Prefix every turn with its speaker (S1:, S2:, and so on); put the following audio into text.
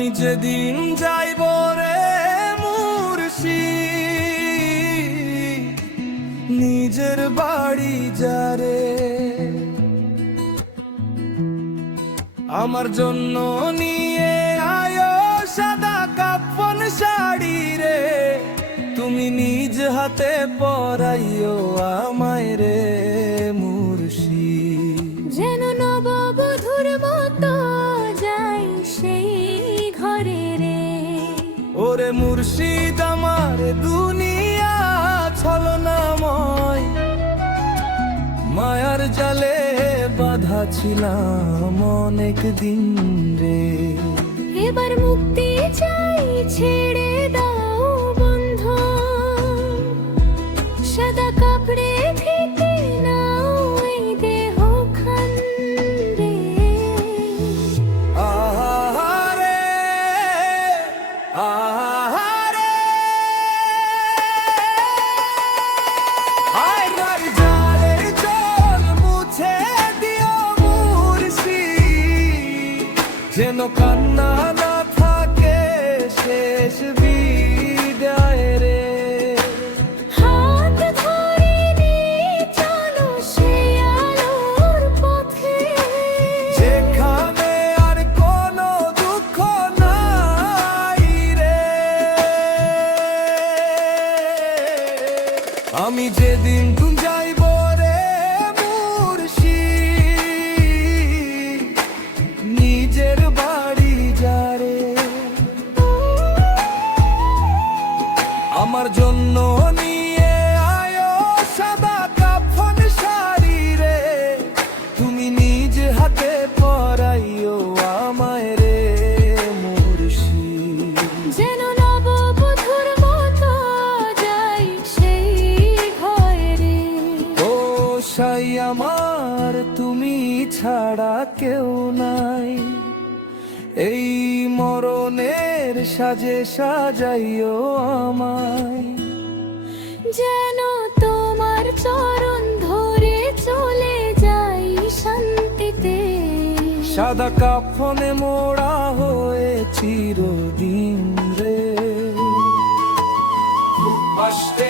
S1: আমি যেদিন যাইব রে মুর্শি, নিজের বাড়ি যারে আমার জন্য নিয়ে আয়ো সাদা কাপন শাড়ি রে। তুমি নিজ হাতে পরাইও আমায় মুর্শিদ আমার দুনিয়া ছলনাময়। মায়ার জালে বাধা ছিলাম অনেক দিন রে।
S2: এবার মুক্তি
S1: কান্না না থাকে শেষ বিদায় রে।
S2: হাত ধরে নিয়ে চলো সে আলোর পথে।
S1: যেখানে আর কোনো দুঃখ নাই রে। আমি যেদিন আমার জন্য নিয়ে আয়ো সাদা কাফন শাড়ি রে। তুমি নিজ হাতে পরাইও আমায় রে মুর্শি
S2: যেন নববধূর মতো যাই সেই ঘরে
S1: ও সাই আমার তুমি ছাড়া কেউ নাই। এই মরণের সাজে সাজাইও আমায়।
S2: যেন তোমার চরণ ধরে চলে যাই শান্তিতে।
S1: সাদা কাফনে মোড়া হয়ে চিরদিন রে। কষ্টে